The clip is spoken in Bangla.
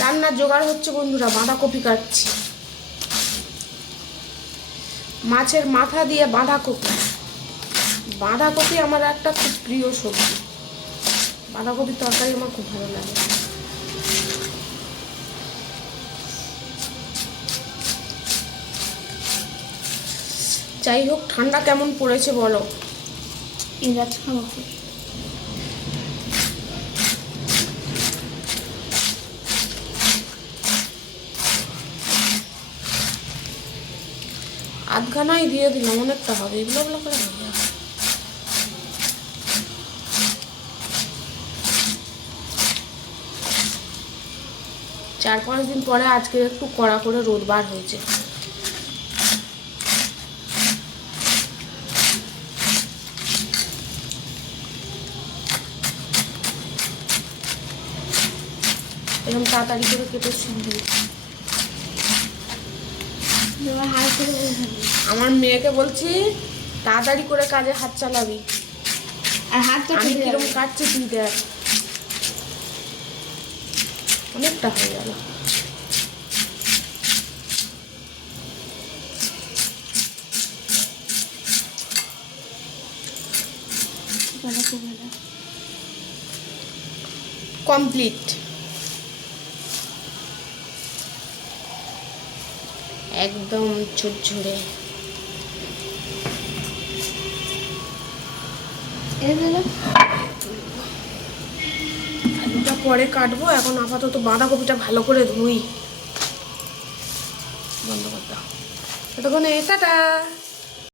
রান্নার জোগাড় হচ্ছে বন্ধুরা, বাঁধাকপি কাটছি। মাছের মাথা দিয়ে বাঁধাকপি। বাঁধাকপি আমার একটা খুব প্রিয় সবজি। বাঁধাকপির তরকারি আমার খুব ভালো লাগে। যাই হোক, ঠান্ডা কেমন পড়েছে বলো? ইংরাজ খাবো। আধখানাই দিয়ে দিলাম, অনেকটা হবে, এগুলো করে হয়ে যাবে। চার পাঁচ দিন পরে আজকে একটু কড়া করে রোদ বার হয়েছে। এরকম তাড়াতাড়ি করে কেটে শুনবি। আমার মেয়েকে বলছি তাড়াতাড়ি করে কাজে হাত চালাবি, আর হাত তো আমি কিরকম কাটছি তুই দেখ। অনেকটা হয়ে গেল। কমপ্লিট। একদম ঝুরঝুরে। আলুটা পরে কাটবো, এখন আপাতত বাঁধাকপিটা ভালো করে ধুই। বন্ধ করতে ততক্ষণে টাটা।